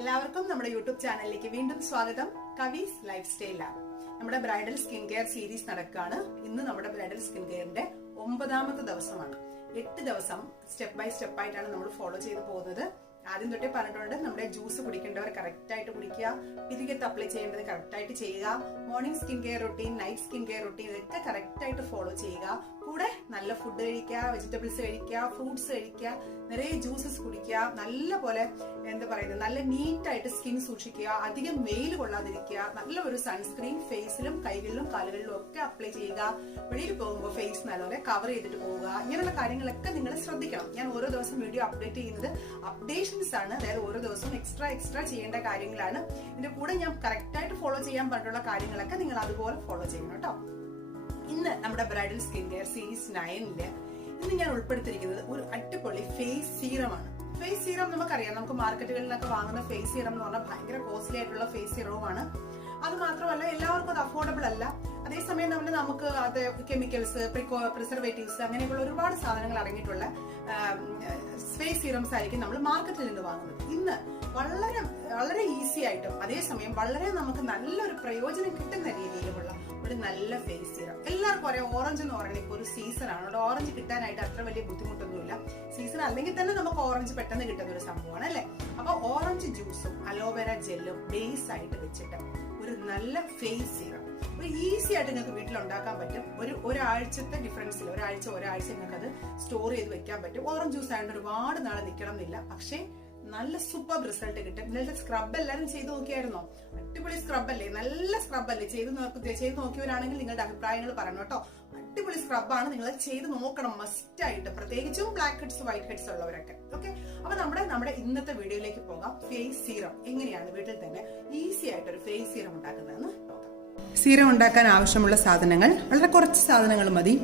എല്ലാവർക്കും നമ്മുടെ യൂട്യൂബ് ചാനലിലേക്ക് വീണ്ടും സ്വാഗതം. കവീസ് ലൈഫ് സ്റ്റൈലാണ്. നമ്മുടെ ബ്രൈഡൽ സ്കിൻ കെയർ സീരീസ് നടക്കുകയാണ്. ഇന്ന് നമ്മുടെ ബ്രൈഡൽ സ്കിൻ കെയറിന്റെ 9ാമത്തെ ദിവസമാണ്. 8 ദിവസം സ്റ്റെപ്പ് ബൈ സ്റ്റെപ്പ് ആയിട്ടാണ് നമ്മൾ ഫോളോ ചെയ്ത് പോകുന്നത്. ആദ്യം തൊട്ടേ പറഞ്ഞിട്ടുണ്ട്, നമ്മുടെ ജ്യൂസ് കുടിക്കേണ്ടവർ കറക്റ്റ് ആയിട്ട് കുടിക്കുക, പിരികത്ത് അപ്ലൈ ചെയ്യേണ്ടത് കറക്റ്റ് ആയിട്ട് ചെയ്യുക, morning skin care routine, night skin care routine ഇതൊക്കെ കറക്റ്റ് ആയിട്ട് ഫോളോ ചെയ്യുക. കൂടെ നല്ല ഫുഡ് കഴിക്കുക, വെജിറ്റബിൾസ് കഴിക്കുക, ഫ്രൂട്ട്സ് കഴിക്കുക, നിറയെ ജ്യൂസസ് കുടിക്കുക, നല്ല പോലെ നല്ല നീറ്റായിട്ട് സ്കിൻ സൂക്ഷിക്കുക, അധികം വെയിൽ കൊള്ളാതിരിക്കുക, നല്ല ഒരു സൺസ്ക്രീൻ ഫേസിലും കൈകളിലും കാലുകളിലും ഒക്കെ അപ്ലൈ ചെയ്യുക, വെളിയിൽ പോകുമ്പോൾ ഫേസ് നല്ലപോലെ കവർ ചെയ്തിട്ട് പോവുക. ഇങ്ങനെയുള്ള കാര്യങ്ങളൊക്കെ നിങ്ങൾ ശ്രദ്ധിക്കണം. ഞാൻ ഓരോ ദിവസം വീഡിയോ അപ്ഡേറ്റ് ചെയ്യുന്നത് അപ്ഡേഷൻസ് ആണ്, അതായത് ഓരോ ദിവസവും എക്സ്ട്രാ ചെയ്യേണ്ട കാര്യങ്ങളാണ്. ഇതിന്റെ കൂടെ ഞാൻ കറക്റ്റ് ആയിട്ട് ഫോളോ ചെയ്യാൻ പറഞ്ഞിട്ടുള്ള കാര്യങ്ങളൊക്കെ നിങ്ങൾ അതുപോലെ ഫോളോ ചെയ്യണം കേട്ടോ. ഇന്ന് നമ്മുടെ ബ്രൈഡൽ സ്കിൻ കെയർ സീരീസ് 9ല് ഇന്ന് ഞാൻ ഉൾപ്പെടുത്തിയിരിക്കുന്നത് ഒരു അടിപൊളി ഫേസ് സീറമാണ്. ഫേസ് സീറം നമുക്കറിയാം, നമുക്ക് മാർക്കറ്റുകളിലൊക്കെ വാങ്ങുന്ന ഫേസ് സീറം എന്ന് പറഞ്ഞാൽ ഭയങ്കര കോസ്റ്റ്ലി ആയിട്ടുള്ള ഫേസ് സീറവുമാണ്. അത് മാത്രമല്ല എല്ലാവർക്കും അത് അഫോർഡബിൾ അല്ല. അതേസമയം നമുക്ക് അത് കെമിക്കൽസ്, പ്രിസർവേറ്റീവ്സ് അങ്ങനെയുള്ള ഒരുപാട് സാധനങ്ങൾ അടങ്ങിയിട്ടുള്ള ഫേസ് സീറംസ് ആയിരിക്കും നമ്മൾ മാർക്കറ്റിൽ നിന്ന് വാങ്ങുന്നത്. ഇന്ന് വളരെ വളരെ ഈസി ആയിട്ടും അതേസമയം വളരെ നമുക്ക് നല്ലൊരു പ്രയോജനം കിട്ടുന്ന രീതിയിലുമുള്ള ഒരു നല്ല ഫേസ് സീറം. എല്ലാവർക്കും അറിയാം, ഓറഞ്ച് എന്ന് പറയുന്നത് ഇപ്പോൾ ഒരു സീസൺ ആണ്. അവിടെ ഓറഞ്ച് കിട്ടാനായിട്ട് അത്ര വലിയ ബുദ്ധിമുട്ടൊന്നുമില്ല. സീസൺ അല്ലെങ്കിൽ തന്നെ നമുക്ക് ഓറഞ്ച് പെട്ടെന്ന് കിട്ടുന്ന ഒരു സംഭവമാണ് അല്ലെ. അപ്പൊ ഓറഞ്ച് ജ്യൂസും അലോവേര ജെല്ലും ബേസ് ആയിട്ട് വെച്ചിട്ട് ഒരു നല്ല ഫേസ് സീറം ഒരു ഈസി ആയിട്ട് നിങ്ങൾക്ക് വീട്ടിൽ ഉണ്ടാക്കാൻ പറ്റും. ഒരാഴ്ചത്തെ ഡിഫറൻസിൽ ഒരാഴ്ച നിങ്ങൾക്ക് അത് സ്റ്റോർ ചെയ്ത് വെക്കാൻ പറ്റും. ഓറഞ്ച് ജ്യൂസ് ആയതുകൊണ്ട് ഒരുപാട് നാളെ നിൽക്കണം എന്നില്ല, പക്ഷേ നല്ല സൂപ്പർ റിസൾട്ട് കിട്ടും. ഇന്നലത്തെ സ്ക്രബ് എല്ലാവരും ചെയ്ത് നോക്കിയായിരുന്നോ? അടിപൊളി സ്ക്രബ് അല്ലേ? നല്ല സ്ക്രബ് അല്ലേ? ചെയ്ത് നോക്കിയവരാണെങ്കിൽ നിങ്ങളുടെ അഭിപ്രായങ്ങൾ പറയണം കേട്ടോ. അടിപൊളി സ്ക്രബാണ്, നിങ്ങൾ ചെയ്ത് നോക്കണം മസ്റ്റ് ആയിട്ട്, പ്രത്യേകിച്ചും ബ്ലാക്ക് ഹെഡ്സ് വൈറ്റ് ഹെഡ്സ് ഉള്ളവരൊക്കെ. ഓക്കെ, അപ്പൊ നമ്മുടെ ഇന്നത്തെ വീഡിയോയിലേക്ക് പോകാം. ഫേസ് സീറം എങ്ങനെയാണ് വീട്ടിൽ തന്നെ ഈസി ആയിട്ട് ഒരു ഫേസ് സീറം ഉണ്ടാക്കുന്നതെന്ന് നോക്കാം. സീറം ഉണ്ടാക്കാൻ ആവശ്യമുള്ള സാധനങ്ങൾ വളരെ കുറച്ച് സാധനങ്ങൾ മതി.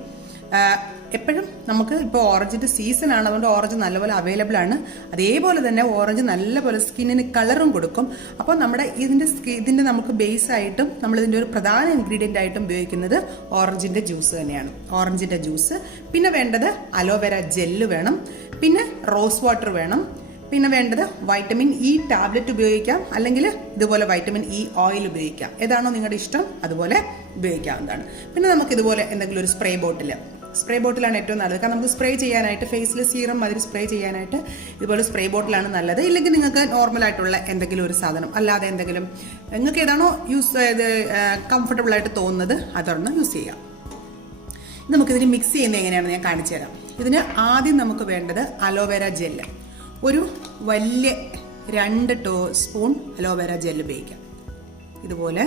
എപ്പോഴും നമുക്ക് ഇപ്പോൾ ഓറഞ്ചിന്റെ സീസൺ ആണ്, അതുകൊണ്ട് ഓറഞ്ച് നല്ലപോലെ അവൈലബിൾ ആണ്. അതേപോലെ തന്നെ ഓറഞ്ച് നല്ലപോലെ സ്കിന്നിന് കളറും കൊടുക്കും. അപ്പോൾ ഇതിന്റെ നമുക്ക് ബേസ് ആയിട്ടും നമ്മളിതിന്റെ ഒരു പ്രധാന ഇൻഗ്രീഡിയന്റ് ആയിട്ടും ഉപയോഗിക്കുന്നത് ഓറഞ്ചിന്റെ ജ്യൂസ് തന്നെയാണ്. ഓറഞ്ചിന്റെ ജ്യൂസ്, പിന്നെ വേണ്ടത് അലോവേര ജെല്ല് വേണം, പിന്നെ റോസ് വാട്ടർ വേണം, പിന്നെ വേണ്ടത് വൈറ്റമിൻ ഇ ടാബ്ലറ്റ് ഉപയോഗിക്കാം, അല്ലെങ്കിൽ ഇതുപോലെ വൈറ്റമിൻ ഇ ഓയിൽ ഉപയോഗിക്കാം. ഏതാണോ നിങ്ങളുടെ ഇഷ്ടം അതുപോലെ ഉപയോഗിക്കാവുന്നതാണ്. പിന്നെ നമുക്ക് ഇതുപോലെ എന്തെങ്കിലും ഒരു സ്പ്രേ ബോട്ടിലാണ് ഏറ്റവും നല്ലത്. കാരണം നമുക്ക് സ്പ്രേ ചെയ്യാനായിട്ട് ഫേസിൽ സീറം മാതിരി സ്പ്രേ ചെയ്യാനായിട്ട് ഇതുപോലെ സ്പ്രേ ബോട്ടിലാണ് നല്ലത്. ഇല്ലെങ്കിൽ നിങ്ങൾക്ക് നോർമൽ ആയിട്ടുള്ള എന്തെങ്കിലും ഒരു സാധനം, അല്ലാതെ എന്തെങ്കിലും നിങ്ങൾക്ക് ഏതാണോ കംഫർട്ടബിൾ ആയിട്ട് തോന്നുന്നത് അതൊരെണ്ണം യൂസ് ചെയ്യാം. നമുക്കിതിന് മിക്സ് ചെയ്യുന്നത് എങ്ങനെയാണെന്ന് ഞാൻ കാണിച്ചു തരാം. ഇതിന് ആദ്യം നമുക്ക് വേണ്ടത് അലോവേര ജെല്ല്. ഒരു വലിയ 2 സ്പൂൺ അലോവേര ജെല്ല് ഉപയോഗിക്കാം. ഇതുപോലെ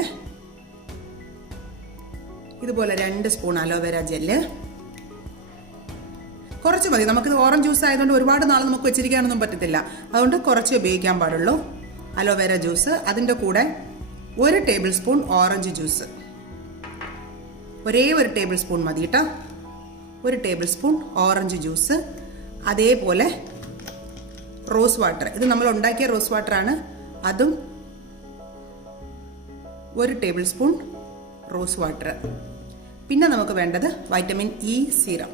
2 സ്പൂൺ അലോവേര ജെല്ല് കുറച്ച് മതി. നമുക്കിത് ഓറഞ്ച് ജ്യൂസ് ആയതുകൊണ്ട് ഒരുപാട് നാൾ നമുക്ക് വെച്ചിരിക്കാനൊന്നും പറ്റത്തില്ല, അതുകൊണ്ട് കുറച്ച് ഉപയോഗിക്കാൻ പാടുള്ളൂ. അലോവേര ജ്യൂസ്, അതിൻ്റെ കൂടെ 1 ടേബിൾ സ്പൂൺ ഓറഞ്ച് ജ്യൂസ്, ഒരേ 1 ടേബിൾ സ്പൂൺ മതി കേട്ടോ. 1 ടേബിൾ സ്പൂൺ ഓറഞ്ച് ജ്യൂസ്, അതേപോലെ റോസ് വാട്ടർ, ഇത് നമ്മൾ ഉണ്ടാക്കിയ റോസ് വാട്ടർ ആണ്, അതും 1 ടേബിൾ സ്പൂൺ റോസ് വാട്ടർ. പിന്നെ നമുക്ക് വേണ്ടത് vitamin E serum.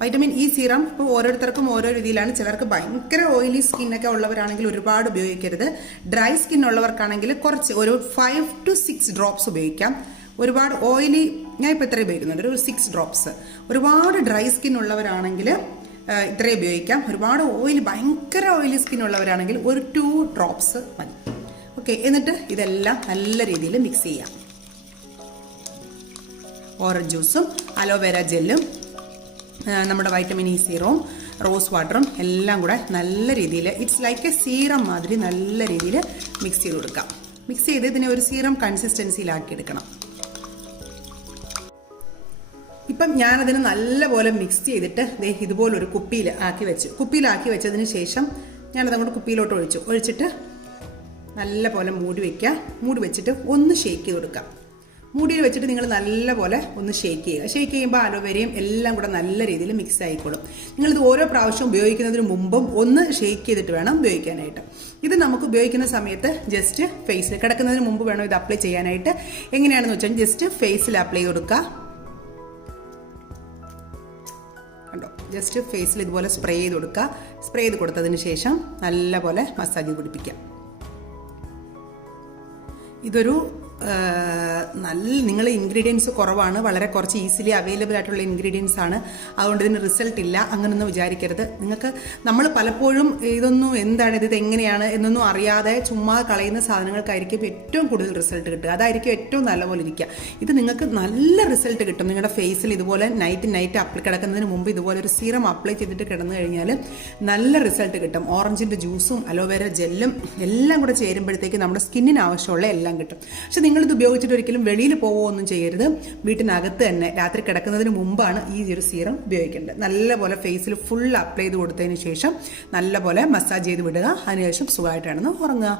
Vitamin E serum ഇപ്പോൾ ഓരോരുത്തർക്കും ഓരോ രീതിയിലാണ്. ചിലർക്ക് ഭയങ്കര ഓയിലി സ്കിന്നൊക്കെ ഉള്ളവരാണെങ്കിൽ ഒരുപാട് ഉപയോഗിക്കരുത്. ഡ്രൈ സ്കിൻ ഉള്ളവർക്കാണെങ്കിൽ കുറച്ച് ഒരു 5 to 6 ഡ്രോപ്സ് ഉപയോഗിക്കാം. ഒരുപാട് ഓയിലി ഞാൻ ഇപ്പോൾ ഇത്രയും ഉപയോഗിക്കുന്നുണ്ട്, ഒരു 6 ഡ്രോപ്സ്. ഒരുപാട് ഡ്രൈ സ്കിൻ ഉള്ളവരാണെങ്കിൽ ഇത്രയും ഉപയോഗിക്കാം. ഒരുപാട് ഭയങ്കര ഓയിലി സ്കിൻ ഉള്ളവരാണെങ്കിൽ ഒരു 2 ഡ്രോപ്സ് മതി. ഓക്കെ, എന്നിട്ട് ഇതെല്ലാം നല്ല രീതിയിൽ മിക്സ് ചെയ്യാം. ഓറഞ്ച് ജ്യൂസും അലോവേര ജെല്ലും നമ്മുടെ വൈറ്റമിൻ ഇ സീറവും റോസ് വാട്ടറും എല്ലാം കൂടെ നല്ല രീതിയിൽ ഇറ്റ്സ് ലൈക്ക് എ സീറം മാതിരി നല്ല രീതിയിൽ മിക്സ് ചെയ്ത് കൊടുക്കാം. മിക്സ് ചെയ്ത് ഇതിനെ ഒരു സീറം കൺസിസ്റ്റൻസിയിലാക്കി എടുക്കണം. ഇപ്പം ഞാനതിന് നല്ലപോലെ മിക്സ് ചെയ്തിട്ട് ഇതുപോലൊരു കുപ്പിയിലാക്കി വെച്ചതിന് ശേഷം ഞാനതങ്ങോട്ട് കുപ്പിയിലോട്ട് ഒഴിച്ചിട്ട് നല്ലപോലെ മൂടി വെച്ചിട്ട് ഒന്ന് ഷേക്ക് ചെയ്ത് കൊടുക്കാം. മൂടിയിൽ വെച്ചിട്ട് നിങ്ങൾ നല്ലപോലെ ഒന്ന് ഷേക്ക് ചെയ്യുക. ഷേക്ക് ചെയ്യുമ്പോൾ അലോവേരയും എല്ലാം കൂടെ നല്ല രീതിയിൽ മിക്സ് ആയിക്കോളും. നിങ്ങളിത് ഓരോ പ്രാവശ്യം ഉപയോഗിക്കുന്നതിന് മുമ്പും ഒന്ന് ഷേക്ക് ചെയ്തിട്ട് വേണം ഉപയോഗിക്കാനായിട്ട്. ഇത് നമുക്ക് ഉപയോഗിക്കുന്ന സമയത്ത് ജസ്റ്റ് ഫേസിൽ കിടക്കുന്നതിന് മുമ്പ് വേണം ഇത് അപ്ലൈ ചെയ്യാനായിട്ട്. എങ്ങനെയാണെന്ന് വെച്ചാൽ ജസ്റ്റ് ഫേസിൽ അപ്ലൈ ചെയ്ത് കൊടുക്കുക. കണ്ടോ, ജസ്റ്റ് ഫേസിൽ ഇതുപോലെ സ്പ്രേ ചെയ്ത് കൊടുക്കുക. സ്പ്രേ ചെയ്ത് കൊടുത്തതിന് ശേഷം നല്ലപോലെ മസാജ് പിടിപ്പിക്കാം. ഇതൊരു നല്ല നിങ്ങൾ ഇൻഗ്രീഡിയൻസ് കുറവാണ്, വളരെ കുറച്ച് ഈസിലി അവൈലബിൾ ആയിട്ടുള്ള ഇൻഗ്രീഡിയൻസ് ആണ്, അതുകൊണ്ട് ഇതിന് റിസൾട്ട് ഇല്ല അങ്ങനൊന്നും വിചാരിക്കരുത്. നിങ്ങൾക്ക് നമ്മൾ പലപ്പോഴും ഇതൊന്നും എന്താണ് ഇത് എങ്ങനെയാണ് എന്നൊന്നും അറിയാതെ ചുമ്മാ കളയുന്ന സാധനങ്ങൾക്കായിരിക്കും ഏറ്റവും കൂടുതൽ റിസൾട്ട് കിട്ടുക. അതായിരിക്കും ഏറ്റവും നല്ലപോലെ ഇരിക്കുക. ഇത് നിങ്ങൾക്ക് നല്ല റിസൾട്ട് കിട്ടും. നിങ്ങളുടെ ഫേസിൽ ഇതുപോലെ നൈറ്റ് കിടക്കുന്നതിന് മുമ്പ് ഇതുപോലെ ഒരു സീറം അപ്ലൈ ചെയ്തിട്ട് കിടന്നു കഴിഞ്ഞാൽ നല്ല റിസൾട്ട് കിട്ടും. ഓറഞ്ചിൻ്റെ ജ്യൂസും അലോവേര ജെല്ലും എല്ലാം കൂടെ ചേരുമ്പോഴത്തേക്ക് നമ്മുടെ സ്കിന്നിന് ആവശ്യമുള്ള എല്ലാം കിട്ടും. പക്ഷെ നിങ്ങളിത് ഉപയോഗിച്ചിട്ട് ഒരിക്കലും വെളിയിൽ പോവുകയൊന്നും ചെയ്യരുത്. വീട്ടിനകത്ത് തന്നെ രാത്രി കിടക്കുന്നതിന് മുമ്പാണ് ഈ ഒരു സീറം ഉപയോഗിക്കേണ്ടത്. നല്ലപോലെ ഫേസിൽ ഫുൾ അപ്ലൈ ചെയ്ത് കൊടുത്തതിന് ശേഷം നല്ലപോലെ മസാജ് ചെയ്ത് വിടുക. അതിനുശേഷം സുഖമായിട്ടാണെന്ന് ഉറങ്ങുക.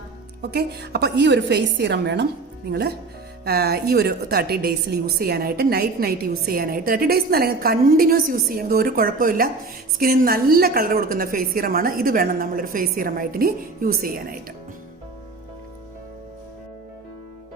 ഓക്കെ, അപ്പോൾ ഈ ഒരു ഫേസ് സീറം വേണം നിങ്ങൾ ഈ ഒരു 30 ഡേയ്സിൽ യൂസ് ചെയ്യാനായിട്ട്. നൈറ്റ് യൂസ് ചെയ്യാനായിട്ട് 30 ഡേയ്സ് എന്നല്ലെങ്കിൽ കണ്ടിന്യൂസ് യൂസ് ചെയ്യുന്നത് ഒരു കുഴപ്പമില്ല. സ്കിന്നിന് നല്ല കളർ കൊടുക്കുന്ന ഫേസ് സീറമാണ്. ഇത് വേണം നമ്മളൊരു ഫേസ് സീറമായിട്ട് ഇനി യൂസ് ചെയ്യാനായിട്ട്.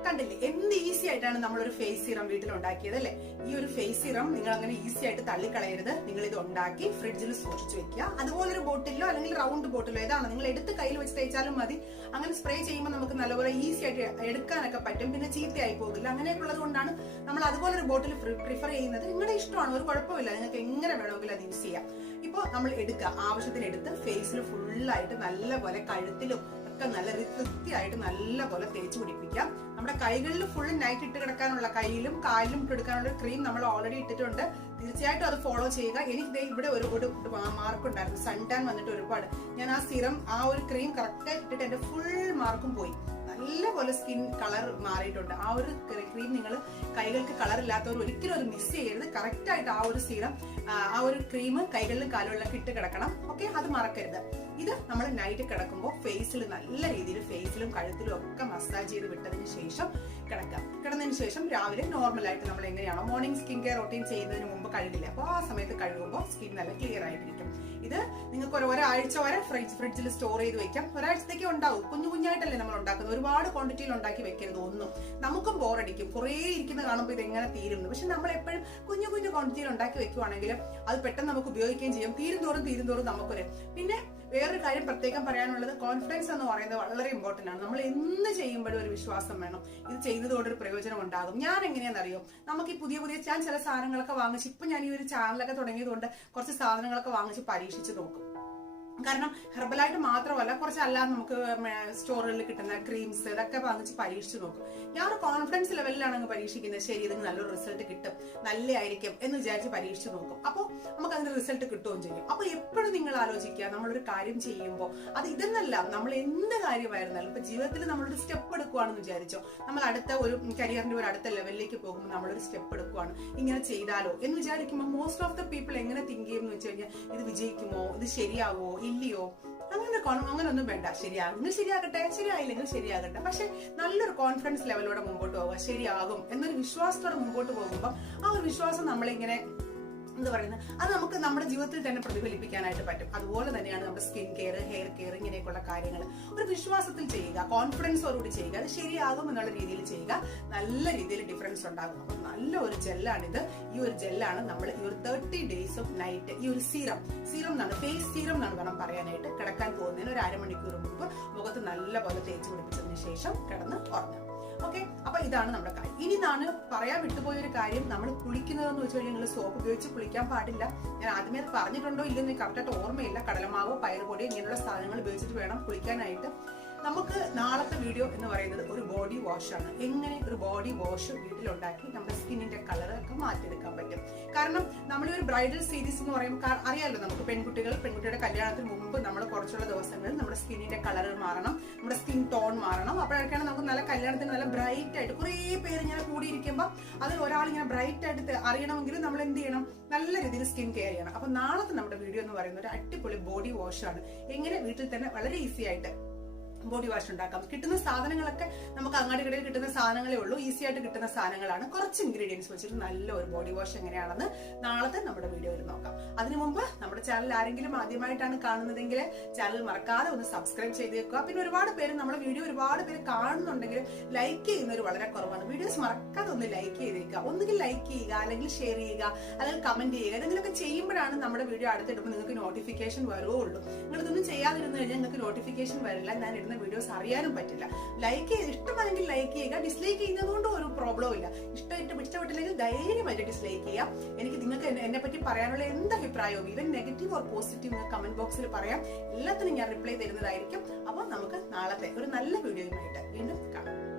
കണ്ടില്ലേ എന്ത് ഈസി ആയിട്ടാണ് നമ്മളൊരു ഫേസ് സീറം വീട്ടിൽ ഉണ്ടാക്കിയത് അല്ലേ? ഈ ഒരു ഫേസ് സീറം നിങ്ങൾ അങ്ങനെ ഈസി ആയിട്ട് തള്ളിക്കളയരുത്. നിങ്ങൾ ഇത് ഉണ്ടാക്കി ഫ്രിഡ്ജിൽ സൂക്ഷിച്ചു വെക്കുക. അതുപോലെ ഒരു ബോട്ടിലോ അല്ലെങ്കിൽ റൗണ്ട് ബോട്ടിലോ ഏതാണ് നിങ്ങൾ എടുത്ത് കയ്യിൽ വെച്ച് തേച്ചാലും മതി. അങ്ങനെ സ്പ്രേ ചെയ്യുമ്പോൾ നമുക്ക് നല്ലപോലെ ഈസി ആയിട്ട് എടുക്കാനൊക്കെ പറ്റും. പിന്നെ ചീത്തയായി പോകില്ല. അങ്ങനെയൊക്കെ ഉള്ളത് കൊണ്ടാണ് നമ്മൾ അതുപോലെ ഒരു ബോട്ടിൽ പ്രിഫർ ചെയ്യുന്നത്. നിങ്ങളുടെ ഇഷ്ടമാണ്, ഒരു കുഴപ്പമില്ല. നിങ്ങൾക്ക് എങ്ങനെ വേണമെങ്കിലും അത് യൂസ് ചെയ്യാം. ഇപ്പോൾ നമ്മൾ എടുക്കുക, ആവശ്യത്തിന് എടുത്ത് ഫേസിൽ ഫുള്ളായിട്ട് നല്ലപോലെ കഴുത്തിലും ഒക്കെ നല്ല വൃത്തിയായിട്ട് നല്ലപോലെ തേച്ച് പിടിപ്പിക്കാം. നമ്മുടെ കൈകളിൽ ഫുൾ നൈറ്റ് ഇട്ട് കിടക്കാനുള്ള, കയ്യിലും കാലിലും ഇട്ടെടുക്കാനുള്ള ക്രീം നമ്മൾ ഓൾറെഡി ഇട്ടിട്ടുണ്ട്. തീർച്ചയായിട്ടും അത് ഫോളോ ചെയ്യുക. എനിക്ക് ഇവിടെ ഒരു മാർക്ക് ഉണ്ടായിരുന്നു, സൺടാൻ വന്നിട്ട് ഒരുപാട്. ഞാൻ ആ സിറം ആ ഒരു ക്രീം കറക്റ്റ് ഇട്ടിട്ട് എന്റെ ഫുൾ മാർക്കും പോയി. നല്ലപോലെ സ്കിൻ കളർ മാറിയിട്ടുണ്ട്. ആ ഒരു ക്രീം നിങ്ങൾ കൈകൾക്ക് കളർ ഇല്ലാത്തവർ ഒരിക്കലും അത് മിസ് ചെയ്യരുത്. കറക്റ്റ് ആയിട്ട് ആ ഒരു സീറം ആ ഒരു ക്രീം കൈകളിലും കാലുകളിലൊക്കെ ഇട്ട് കിടക്കണം. ഓക്കെ, അത് മറക്കരുത്. ഇത് നമ്മൾ നൈറ്റ് കിടക്കുമ്പോൾ ഫേസിൽ നല്ല രീതിയിൽ ഫേസിലും കഴുത്തിലും ഒക്കെ മസാജ് ചെയ്ത് വിട്ടതിന് ശേഷം കിടക്കാം. കിടന്നതിന് ശേഷം രാവിലെ നോർമലായിട്ട് നമ്മൾ എങ്ങനെയാണോ മോർണിംഗ് സ്കിൻ കെയർ റൊട്ടീൻ ചെയ്യുന്നതിന് മുമ്പ് കഴുകില്ല, അപ്പോൾ ആ സമയത്ത് കഴുകുമ്പോൾ സ്കിൻ നല്ല ക്ലിയർ ആയിട്ടിരിക്കും. ഇത് നിങ്ങൾക്ക് ഒരാഴ്ച വരെ ഫ്രിഡ്ജിൽ സ്റ്റോർ ചെയ്ത് വെക്കാം. ഒരാഴ്ചത്തേക്ക് ഉണ്ടാവും. കുഞ്ഞായിട്ടല്ലേ നമ്മൾ ഉണ്ടാക്കുന്നത്. ഒരുപാട് ക്വാണ്ടിറ്റിയിൽ ഉണ്ടാക്കി വെക്കരുത്. ഒന്നും നമുക്കും ബോറടിക്കും. കുറേ ഇരിക്കുന്ന കാണുമ്പോൾ ഇത് എങ്ങനെ തീരുന്നു. പക്ഷെ നമ്മൾ എപ്പോഴും കുഞ്ഞു ക്വാണ്ടിറ്റിയിൽ ഉണ്ടാക്കി വെക്കുവാണെങ്കിൽ അത് പെട്ടെന്ന് നമുക്ക് ഉപയോഗിക്കുകയും ചെയ്യും. തീരുന്തോറും നമുക്കൊരു പിന്നെ വേറൊരു കാര്യം പ്രത്യേകം പറയാനുള്ളത്, കോൺഫിഡൻസ് എന്ന് പറയുന്നത് വളരെ ഇമ്പോർട്ടന്റ് ആണ്. നമ്മൾ എന്ത് ചെയ്യുമ്പോഴും ഒരു വിശ്വാസം വേണം. ഇത് ചെയ്യുന്നതോടെ ഒരു പ്രയോജനം ഉണ്ടാകും. ഞാൻ എങ്ങനെയാണെന്നറിയോ, നമുക്ക് ഈ പുതിയ ഞാൻ ചില സാധനങ്ങളൊക്കെ വാങ്ങിച്ച്, ഇപ്പൊ ഞാൻ ഈ ഒരു ചാനലൊക്കെ തുടങ്ങിയതുകൊണ്ട് കുറച്ച് സാധനങ്ങളൊക്കെ വാങ്ങിച്ച് പരീക്ഷിച്ച് നോക്കും. കാരണം ഹെർബലായിട്ട് മാത്രമല്ല, കുറച്ച് അല്ലാതെ നമുക്ക് സ്റ്റോറുകളിൽ കിട്ടുന്ന ക്രീംസ് ഇതൊക്കെ വാങ്ങിച്ച് പരീക്ഷിച്ച് നോക്കും. ഞാൻ ഒരു കോൺഫിഡൻസ് ലെവലിലാണ് അങ്ങ് പരീക്ഷിക്കുന്നത്. ശരി, ഇതിന് നല്ലൊരു റിസൾട്ട് കിട്ടും, നല്ലതായിരിക്കും എന്ന് വിചാരിച്ച് പരീക്ഷിച്ച് നോക്കും. അപ്പോൾ നമുക്ക് അതിന് റിസൾട്ട് കിട്ടുകയും ചെയ്യും. അപ്പൊ എപ്പോഴും നിങ്ങൾ ആലോചിക്കുക, നമ്മളൊരു കാര്യം ചെയ്യുമ്പോൾ അത് ഇതെന്നല്ല, നമ്മൾ എന്ത് കാര്യമായിരുന്നാലും ഇപ്പൊ ജീവിതത്തിൽ നമ്മളൊരു സ്റ്റെപ്പ് എടുക്കുവാണെന്ന് വിചാരിച്ചോ, നമ്മൾ അടുത്ത ഒരു കരിയറിന്റെ ഒരു അടുത്ത ലെവലിലേക്ക് പോകുമ്പോൾ നമ്മളൊരു സ്റ്റെപ്പ് എടുക്കുവാണ്, ഇങ്ങനെ ചെയ്താലോ എന്ന് വിചാരിക്കുമ്പോൾ മോസ്റ്റ് ഓഫ് ദ പീപ്പിൾ എങ്ങനെ തിങ്ക് ചെയ്യുമെന്ന് വെച്ച് കഴിഞ്ഞാൽ, ഇത് വിജയിക്കുമോ, ഇത് ശരിയാവോ ഇല്ലയോ, അങ്ങനൊന്നും വേണ്ട. ശരിയാകുമെങ്കിൽ ശരിയാകട്ടെ, ശരിയായില്ലെങ്കിൽ ശരിയാകട്ടെ. പക്ഷെ നല്ലൊരു കോൺഫിഡൻസ് ലെവലോടെ മുമ്പോട്ട് പോവുക. ശരിയാകും എന്നൊരു വിശ്വാസത്തോടെ മുമ്പോട്ട് പോകുമ്പോൾ ആ ഒരു വിശ്വാസം നമ്മളിങ്ങനെ എന്താ പറയുന്നത്, അത് നമുക്ക് നമ്മുടെ ജീവിതത്തിൽ തന്നെ പ്രതിഫലിപ്പിക്കാനായിട്ട് പറ്റും. അതുപോലെ തന്നെയാണ് നമ്മുടെ സ്കിൻ കെയർ, ഹെയർ കെയർ, ഇങ്ങനെയൊക്കെയുള്ള കാര്യങ്ങൾ ഒരു വിശ്വാസത്തിൽ ചെയ്യുക, കോൺഫിഡൻസോടുകൂടി ചെയ്യുക. അത് ശരിയാകും എന്നുള്ള രീതിയിൽ ചെയ്യുക. നല്ല രീതിയിൽ ഡിഫറൻസ് ഉണ്ടാകും. അപ്പൊ നല്ല ഒരു ജെല്ലാണിത്. ഈ ഒരു ജെല്ലാണ് നമ്മൾ ഈ ഒരു 30 ഡേയ്സ് ഓഫ് നൈറ്റ് ഈ ഒരു സീറം എന്നാണ്, ഫേസ് സീറം എന്നാണ് വേണം പറയാനായിട്ട്, കിടക്കാൻ പോകുന്നതിന് ഒരു അരമണിക്കൂർ മുമ്പ് മുഖത്ത് നല്ലപോലെ തേച്ച് പിടിപ്പിച്ചതിന് ശേഷം കിടന്ന് ഉറങ്ങാം. ഓക്കെ, അപ്പൊ ഇതാണ് നമ്മുടെ കാര്യം. ഇനി ഞാൻ പറയാൻ വിട്ടുപോയ ഒരു കാര്യം, നമ്മൾ കുളിക്കുന്നതെന്ന് വെച്ച് കഴിഞ്ഞാൽ നിങ്ങൾ സോപ്പ് ഉപയോഗിച്ച് കുളിക്കാൻ പാടില്ല. ഞാൻ ആദ്യമേ അത് പറഞ്ഞിട്ടുണ്ടോ ഇല്ലെന്ന് കറക്റ്റായിട്ട് ഓർമ്മയില്ല. കടലമാവോ പയറുപൊടിയോ ഇങ്ങനെയുള്ള സാധനങ്ങൾ ഉപയോഗിച്ചിട്ട് വേണം കുളിക്കാനായിട്ട്. നമുക്ക് നാളത്തെ വീഡിയോ എന്ന് പറയുന്നത് ഒരു ബോഡി വാഷ് ആണ്. എങ്ങനെ ഒരു ബോഡി വാഷ് വീട്ടിലുണ്ടാക്കി നമ്മുടെ സ്കിന്നിന്റെ കളർ ഒക്കെ മാറ്റിയെടുക്കാൻ പറ്റും. കാരണം നമ്മൾ ഒരു ബ്രൈഡൽ സീരീസ് എന്ന് പറയുമ്പോൾ അറിയാമല്ലോ, നമുക്ക് പെൺകുട്ടിയുടെ കല്യാണത്തിന് മുമ്പ് നമ്മൾ കുറച്ചുള്ള ദിവസങ്ങളിൽ നമ്മുടെ സ്കിന്നിന്റെ കളർ മാറണം, നമ്മുടെ സ്കിൻ ടോൺ മാറണം. അപ്പോഴൊക്കെയാണ് നമുക്ക് നല്ല കല്യാണത്തിന് നല്ല ബ്രൈറ്റ് ആയിട്ട്, കുറേ പേര് ഇങ്ങനെ കൂടിയിരിക്കുമ്പോൾ അതിൽ ഒരാൾ ഇങ്ങനെ ബ്രൈറ്റ് ആയിട്ട് അറിയണമെങ്കിൽ നമ്മൾ എന്ത് ചെയ്യണം, നല്ല രീതിയിൽ സ്കിൻ കെയർ ചെയ്യണം. അപ്പൊ നാളത്തെ നമ്മുടെ വീഡിയോ എന്ന് പറയുന്നത് ഒരു അടിപൊളി ബോഡി വാഷ് ആണ്. എങ്ങനെ വീട്ടിൽ തന്നെ വളരെ ഈസി ആയിട്ട് ബോഡി വാഷ് ഉണ്ടാക്കാം. കിട്ടുന്ന സാധനങ്ങളൊക്കെ നമുക്ക് അങ്ങാടിക്കടയിൽ കിട്ടുന്ന സാധനങ്ങളേ ഉള്ളൂ, ഈസി ആയിട്ട് കിട്ടുന്ന സാധനങ്ങളാണ്. കുറച്ച് ഇൻഗ്രീഡിയൻസ് വെച്ചിട്ട് നല്ല ഒരു ബോഡി വാഷ് എങ്ങനെയാണെന്ന് നാളത്തെ നമ്മുടെ വീഡിയോയിൽ നോക്കാം. അതിനു മുമ്പ് നമ്മുടെ ചാനൽ ആരെങ്കിലും ആദ്യമായിട്ടാണ് കാണുന്നതെങ്കിൽ ചാനൽ മറക്കാതെ ഒന്ന് സബ്സ്ക്രൈബ് ചെയ്തേക്കുക. പിന്നെ ഒരുപാട് പേര് നമ്മുടെ വീഡിയോ കാണുന്നുണ്ടെങ്കിൽ ലൈക്ക് ചെയ്യുന്നവർ വളരെ കുറവാണ്. വീഡിയോസ് മറക്കാതെ ഒന്ന് ലൈക്ക് ചെയ്തേക്കുക. ഒന്നുകിൽ ലൈക്ക് ചെയ്യുക, അല്ലെങ്കിൽ ഷെയർ ചെയ്യുക, അല്ലെങ്കിൽ കമന്റ് ചെയ്യുക. എന്തെങ്കിലുമൊക്കെ ചെയ്യുമ്പോഴാണ് നമ്മുടെ വീഡിയോ അടുത്തിടുമ്പോൾ നിങ്ങൾക്ക് നോട്ടിഫിക്കേഷൻ വരുള്ളൂ. നിങ്ങൾ ഇതൊന്നും ചെയ്യാതിരുന്നു കഴിഞ്ഞാൽ നിങ്ങൾക്ക് നോട്ടിഫിക്കേഷൻ വരില്ല. ഞാൻ ഇടുന്ന ചെയ്യുന്ന വീഡിയോസ് അറിയാനും പറ്റില്ല. ഇഷ്ടമാണെങ്കിൽ ലൈക്ക് ചെയ്യുക, ഡിസ്ലൈക്ക് ചെയ്യുന്നതുകൊണ്ടും ഒരു പ്രോബ്ലവും ഇല്ല. ഇഷ്ടപ്പെട്ടില്ലെങ്കിൽ ധൈര്യമായിട്ട് ഡിസ്ലൈക്ക് ചെയ്യാം. എനിക്ക് നിങ്ങൾക്ക് എന്നെ പറ്റി പറയാനുള്ള എന്ത് അഭിപ്രായവും, even negative or positive, comment ബോക്സിൽ പറയാം. എല്ലാത്തിനും ഞാൻ റിപ്ലൈ തരുന്നതായിരിക്കും. അപ്പോൾ നമുക്ക് നാളത്തെ ഒരു നല്ല വീഡിയോയുമായിട്ട് വീണ്ടും കാണാം.